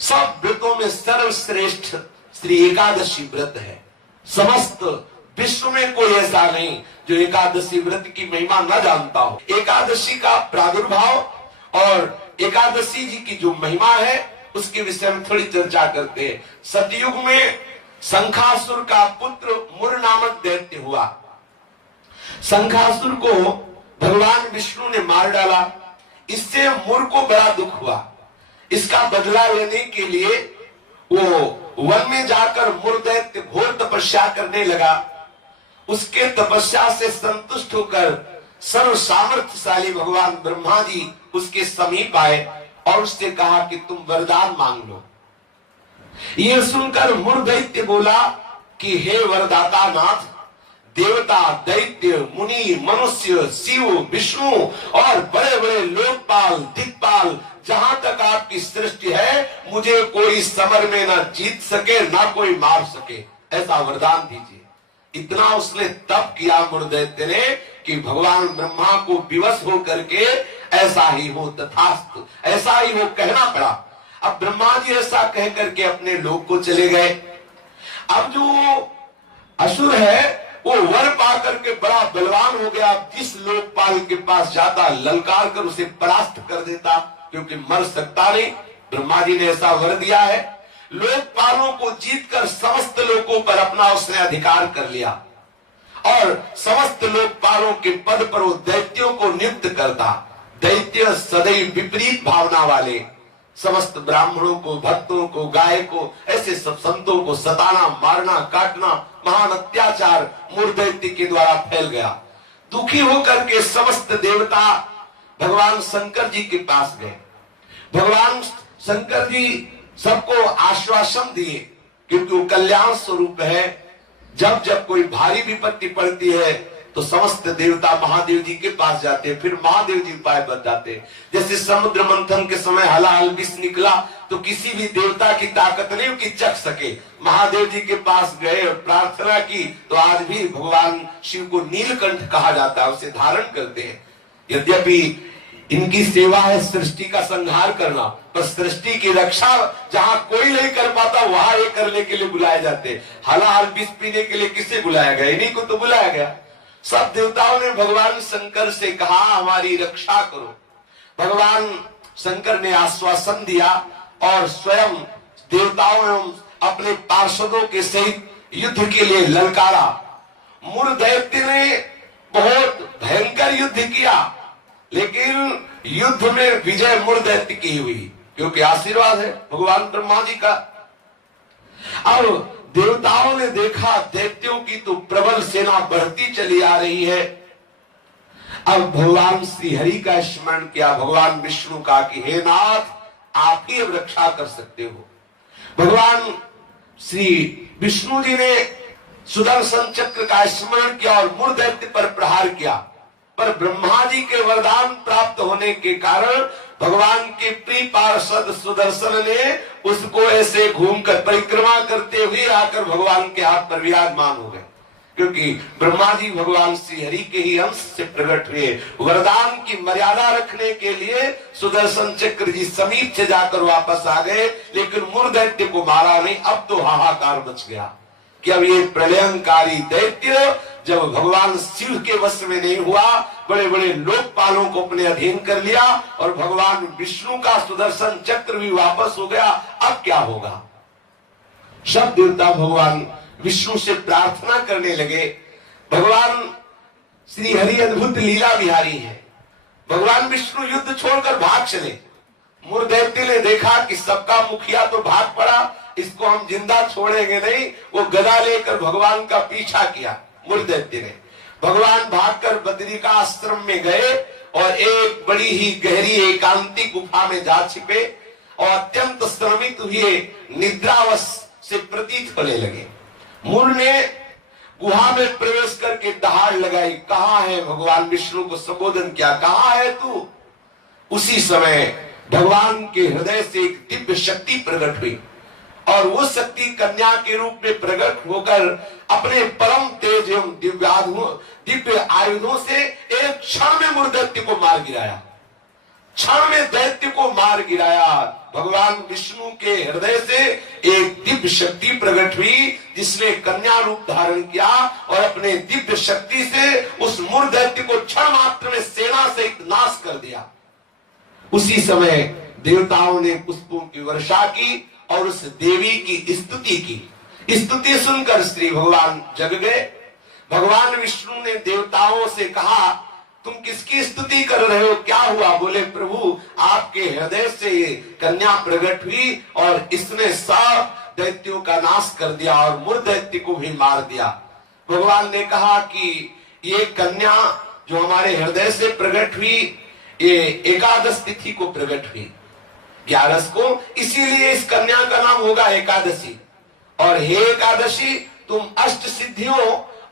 सब व्रतों में सर्वश्रेष्ठ श्री एकादशी व्रत है। समस्त विश्व में कोई ऐसा नहीं जो एकादशी व्रत की महिमा न जानता हो। एकादशी का प्रादुर्भाव और एकादशी जी की जो महिमा है उसके विषय में थोड़ी चर्चा करते हैं। सतयुग में शंखासुर का पुत्र मुर नामक दैत्य हुआ। शंखासुर को भगवान विष्णु ने मार डाला। इससे मुर को बड़ा दुख हुआ। इसका बदला लेने के लिए वो वन में जाकर मुर दैत्य घोर तपस्या करने लगा। उसके तपस्या से संतुष्ट होकर सर्व सामर्थ्यशाली भगवान ब्रह्मा जी उसके समीप आए और उससे कहा कि तुम वरदान मांग लो। यह सुनकर मुर दैत्य बोला कि हे वरदाता नाथ, देवता, दैत्य, मुनि, मनुष्य, शिव, विष्णु और बड़े बड़े लोकपाल, दिक्पाल, जहां तक आपकी सृष्टि है, मुझे कोई समर में ना जीत सके ना कोई मार सके, ऐसा वरदान दीजिए। इतना उसने तप किया मुर दैत्य ने कि भगवान ब्रह्मा को विवश होकर के ऐसा ही हो तथास्तु, ऐसा ही हो कहना पड़ा। अब ब्रह्मा जी ऐसा कह करके अपने लोक को चले गए। अब जो असुर है वो वर पा करके बड़ा बलवान हो गया। जिस लोकपाल के पास जाता ललकार कर उसे परास्त कर देता, क्योंकि मर सकता नहीं। ब्रह्मा जी ने ऐसा वर दिया है। लोकपालों को जीतकर समस्त लोकों पर अपना उसने अधिकार कर लिया और समस्त लोकपालों के पद पर वो दैत्यों को नियुक्त करता। दैत्य सदैव विपरीत भावना वाले समस्त ब्राह्मणों को, भक्तों को, गाय को, ऐसे सब संतों को सताना, मारना, काटना, महान अत्याचार मुर दैत्य के द्वारा फैल गया। दुखी होकर के समस्त देवता भगवान शंकर जी के पास गए। भगवान शंकर जी सबको आश्वासन दिए, क्योंकि वो कल्याण स्वरूप है। जब जब कोई भारी विपत्ति पड़ती है तो समस्त देवता महादेव जी के पास जाते, फिर महादेव जी उपाय बताते। जैसे समुद्र मंथन के समय हलाहल विष निकला तो किसी भी देवता की ताकत नहीं कि चख सके। महादेव जी के पास गए और प्रार्थना की तो आज भी भगवान शिव को नीलकंठ कहा जाता है, उसे धारण करते हैं। यद्यपि इनकी सेवा है सृष्टि का संहार करना, पर सृष्टि की रक्षा जहां कोई नहीं कर पाता वहां ये करने के लिए बुलाए जाते। हलाहल विष पीने के लिए किसे बुलाया गया? इन्हीं को तो बुलाया गया। सब देवताओं ने भगवान शंकर से कहा हमारी रक्षा करो। भगवान शंकर ने आश्वासन दिया और स्वयं देवताओं एवं अपने पार्षदों के सहित युद्ध के लिए ललकारा। मुर दैत्य ने बहुत भयंकर युद्ध किया, लेकिन युद्ध में विजय मुर दैत्य की हुई, क्योंकि आशीर्वाद है भगवान ब्रह्मा जी का। अब देवताओं ने देखा दैत्यों की तो प्रबल सेना बढ़ती चली आ रही है। अब भगवान श्री हरि का स्मरण किया, भगवान विष्णु का कि हे नाथ, आप ही अब रक्षा कर सकते हो। भगवान श्री विष्णु जी ने सुदर्शन चक्र का स्मरण किया और मुर दैत्य पर प्रहार किया, पर ब्रह्मा जी के वरदान प्राप्त होने के कारण भगवान के प्रिय पार्षद सुदर्शन ने उसको ऐसे घूमकर परिक्रमा करते हुए आकर भगवान के हाथ पर विराजमान हो गए, क्योंकि ब्रह्मा जी भगवान श्री हरि के ही अंश से प्रकट हुए। वरदान की मर्यादा रखने के लिए सुदर्शन चक्र जी समीप से जाकर वापस आ गए, लेकिन मुर दैत्य को मारा नहीं। अब तो हाहाकार मच गया कि अब ये प्रलयंकारी दैत्य जब भगवान शिव के वश में नहीं हुआ, बड़े बड़े लोकपालों को अपने अधीन कर लिया और भगवान विष्णु का सुदर्शन चक्र भी वापस हो गया, अब क्या होगा? सब देवता भगवान विष्णु से प्रार्थना करने लगे। भगवान श्री हरि अद्भुत लीला विहारी है। भगवान विष्णु युद्ध छोड़कर भाग चले। मुर दैत्य ने देखा कि सबका मुखिया तो भाग पड़ा, इसको हम जिंदा छोड़ेंगे नहीं। वो गदा लेकर भगवान का पीछा किया। मुर दैत्य ने भगवान भागकर बद्रिका आश्रम में गए और एक बड़ी ही गहरी एकांतिक गुफा में जा छिपे और अत्यंत श्रमित हुए निद्रावश से प्रतीत होने लगे। मुर ने गुहा में प्रवेश करके दहाड़ लगाई, कहाँ है? भगवान विष्णु को संबोधन किया, कहाँ है तू? उसी समय भगवान के हृदय से एक दिव्य शक्ति प्रकट हुई और वो शक्ति कन्या के रूप में प्रकट होकर अपने परम तेज एवं दिव्य आयुधों से एक क्षण में मुर दैत्य को मार गिराया। क्षण में दैत्य को मार गिराया। भगवान विष्णु के हृदय से एक दिव्य शक्ति प्रकट हुई, जिसने कन्या रूप धारण किया और अपने दिव्य शक्ति से उस मूर दैत्य को क्षण मात्र में सेना से नाश कर दिया। उसी समय देवताओं ने पुष्पों की वर्षा की और उस देवी की स्तुति की। स्तुति सुनकर श्री भगवान जग गए। भगवान विष्णु ने देवताओं से कहा, तुम किसकी स्तुति कर रहे हो, क्या हुआ? बोले, प्रभु आपके हृदय से ये कन्या प्रकट हुई और इसने सब दैत्यों का नाश कर दिया और मूर दैत्य को भी मार दिया। भगवान ने कहा कि ये कन्या जो हमारे हृदय से प्रकट हुई, ये एकादश तिथि को प्रकट हुई, 11 को, इसीलिए इस कन्या का नाम होगा एकादशी। और हे एकादशी, तुम अष्ट सिद्धियों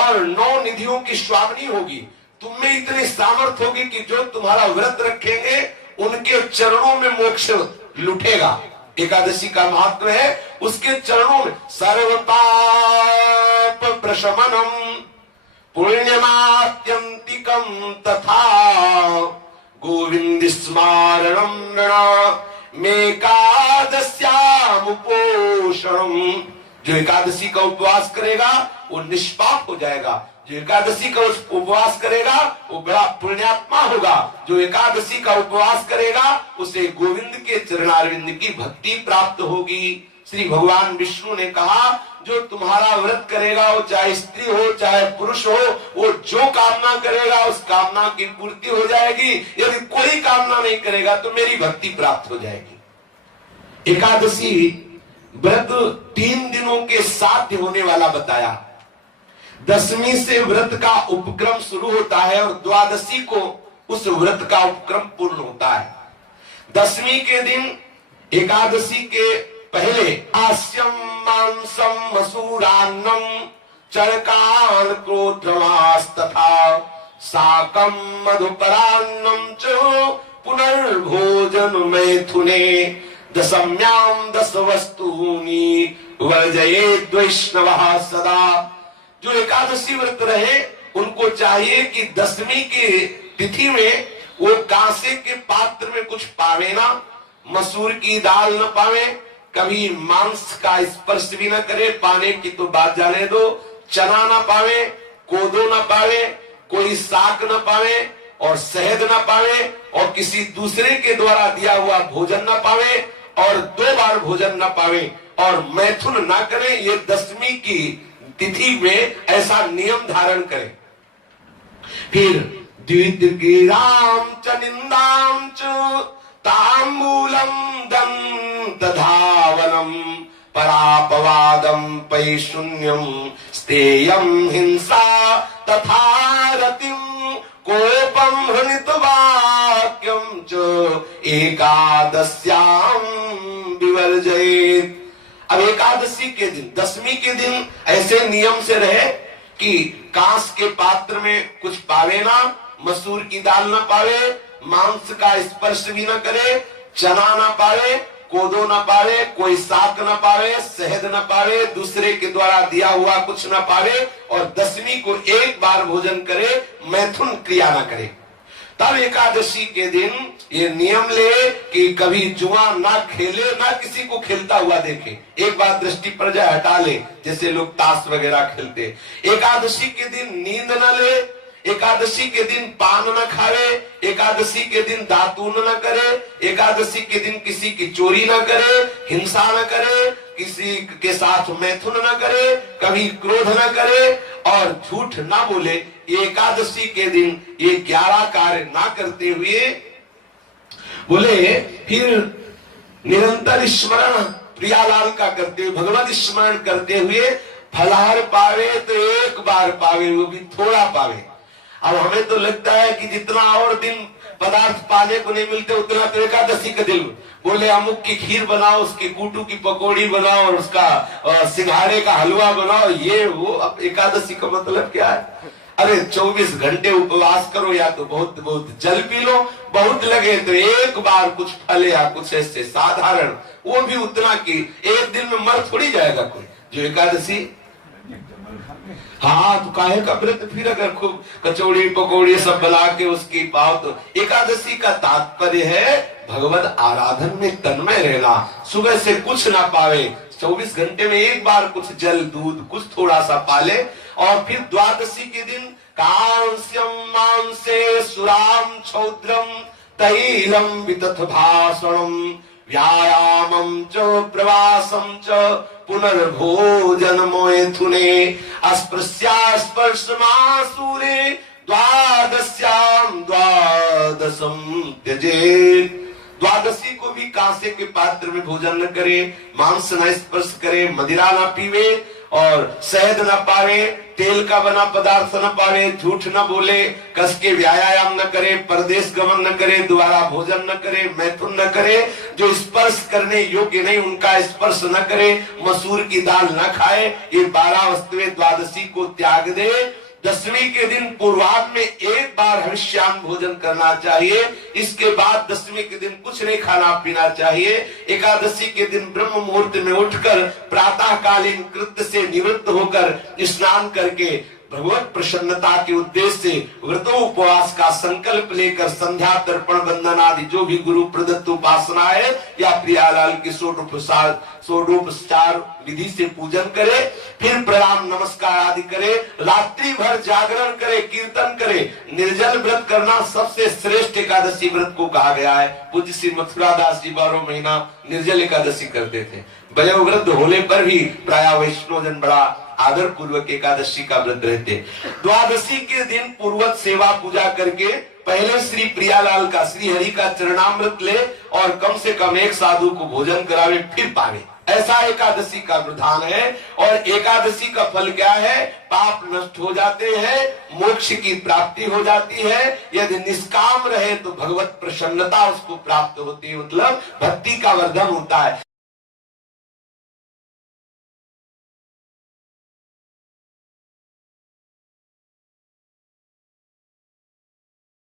और 9 निधियों की स्वामिनी होगी। तुम में इतनी सामर्थ होगी कि जो तुम्हारा व्रत रखेंगे उनके चरणों में मोक्ष लुटेगा। एकादशी का महत्व है उसके चरणों में सर्वपाप प्रशमनम पुण्यमात्यंतिकम तथा गोविंद स्मारणम मेकादश्यामुपोषणम। जो एकादशी का उपवास करेगा वो निष्पाप हो जाएगा। जो एकादशी का उपवास करेगा वो बड़ा पुण्यात्मा होगा। जो एकादशी का उपवास करेगा उसे गोविंद के चरणारविंद की भक्ति प्राप्त होगी। श्री भगवान विष्णु ने कहा, जो तुम्हारा व्रत करेगा वो चाहे स्त्री हो चाहे पुरुष हो, वो जो कामना करेगा उस कामना की पूर्ति हो जाएगी। यदि कोई कामना नहीं करेगा तो मेरी भक्ति प्राप्त हो जाएगी। एकादशी व्रत 3 दिनों के साथ होने वाला बताया। 10वीं से व्रत का उपक्रम शुरू होता है और द्वादशी को उस व्रत का उपक्रम पूर्ण होता है। 10वीं के दिन एकादशी के पहले आस्यम मांसम मसूरान्नम चरकान क्रोधमास तथा साकम मधुपरान्नम च पुनर्भोजन मैथुने दशम्याम 10 वस्तूनि वर्जयेद् वैष्णवः सदा। जो एकादशी व्रत रहे उनको चाहिए कि 10वीं की तिथि में वो कांसे के पात्र में कुछ पावे ना, मसूर की दाल न पावे, कभी मांस का स्पर्श भी न करे, पाने की तो बात जाने दो, चना न पावे, कोदो न पावे, कोई साग न पावे और शहद न पावे और किसी दूसरे के द्वारा दिया हुआ भोजन न पावे और 2 बार भोजन न पावे और मैथुन न करे। ये 10वीं की तिथि में ऐसा नियम धारण करें। फिर द्वितीयां च निंदां च तांबूलम दंतधावनम परापवादम पैशून्यम स्तेयम हिंसा तथा रतिम कोपम हृणितवाक्यम च एकादश्याम विवर्जयेत्। अब एकादशी के दिन 10वीं के दिन ऐसे नियम से रहे कि कांस के पात्र में कुछ पावे ना, मसूर की दाल ना पावे, मांस का स्पर्श भी न करे, चना ना पावे, कोदो न पावे, कोई साग न पावे, शहद न पावे, दूसरे के द्वारा दिया हुआ कुछ न पावे और 10वीं को 1 बार भोजन करे, मैथुन क्रिया न करे। तब एकादशी के दिन ये नियम ले कि कभी जुआ ना खेले, ना किसी को खेलता हुआ देखे। एक बार दृष्टि पर जाए हटा ले, जैसे लोग ताश वगैरह खेलते। एकादशी के दिन नींद न ले, एकादशी के दिन पान न खावे, एकादशी के दिन दातून न करे, एकादशी के दिन किसी की चोरी न करे, हिंसा न करे, किसी के साथ मैथुन न करे, कभी क्रोध न करे और झूठ न बोले। एकादशी के दिन ये 11 कार्य ना करते हुए बोले फिर निरंतर स्मरण प्रियालाल का करते हुए, भगवत स्मरण करते हुए फलाहार पावे तो 1 बार पावे, वो भी थोड़ा पावे। अब हमें तो लगता है कि जितना और दिन पदार्थ पाने को नहीं मिलते उतना तो एकादशी का दिन। बोले अमुक की खीर बनाओ, उसकी कूटू की पकौड़ी बनाओ और उसका सिंघाड़े का हलवा बनाओ, ये वो। अब एकादशी का मतलब क्या है? अरे 24 घंटे उपवास करो या तो बहुत बहुत जल पी लो, बहुत लगे तो 1 बार कुछ फल या कुछ ऐसे साधारण, वो भी उतना कि 1 दिन में मर थोड़ी जाएगा कोई। जो एकादशी हाँ, तो काहे का व्रत फिर, अगर खूब कचौड़ी पकौड़ी सब बना के उसकी पाओ तो। एकादशी का तात्पर्य है भगवत आराधन में तन्मय रहना। सुबह से कुछ ना पावे, 24 घंटे में एक बार कुछ जल दूध कुछ थोड़ा सा पाले, और फिर द्वादशी के दिन कांस्यम मांसे सुराम छौद्रम तैलम वितथ भाषणम व्यायामम च प्रवासम च पुनर्भोजन मैथुने अस्पृश्यास्पर्शमासूरे द्वादश्याम द्वादशम त्यजेत्। द्वादशी को भी कांसे के पात्र में भोजन न करे, मांस न स्पर्श करे, मदिरा न पीवे और शहद न पावे, तेल का बना पदार्थ न पावे, झूठ न बोले, कस के व्यायाम न करे, परदेश गमन न करे, दोबारा भोजन न करे, मैथुन न करे, जो स्पर्श करने योग्य नहीं उनका स्पर्श न करे, मसूर की दाल न खाए। ये 12 वस्तुएं द्वादशी को त्याग दे। दसवीं के दिन पूर्वाह्न में एक बार हविष्यान्न भोजन करना चाहिए। इसके बाद दसवीं के दिन कुछ नहीं खाना पीना चाहिए। एकादशी के दिन ब्रह्म मुहूर्त में उठकर प्रातःकालीन कृत्य से निवृत्त होकर स्नान करके भगवत प्रसन्नता के उद्देश्य से व्रतोपवास का संकल्प लेकर संध्या तर्पण वंदन आदि जो भी गुरु प्रदत्त उपासना है या प्रियालाल की षोडोपचार विधि से पूजन करे, फिर प्रणाम नमस्कार आदि करे, रात्रि भर जागरण करे, कीर्तन करे। निर्जल व्रत करना सबसे श्रेष्ठ एकादशी व्रत को कहा गया है। पूज्य श्री मथुरादास जी 12 महीना निर्जल एकादशी करते थे। वयोवृद्ध होने पर भी प्राय वैष्णव जन बड़ा आदर पूर्वक एकादशी का व्रत रहते। द्वादशी के दिन पूर्वत सेवा पूजा करके पहले श्री प्रियालाल का श्री हरि का चरणामृत ले और कम से कम एक साधु को भोजन करावे, फिर पावे। ऐसा एकादशी का विधान है। और एकादशी का फल क्या है? पाप नष्ट हो जाते हैं, मोक्ष की प्राप्ति हो जाती है। यदि निष्काम रहे तो भगवत प्रसन्नता उसको प्राप्त होती है, मतलब भक्ति का वर्धन होता है।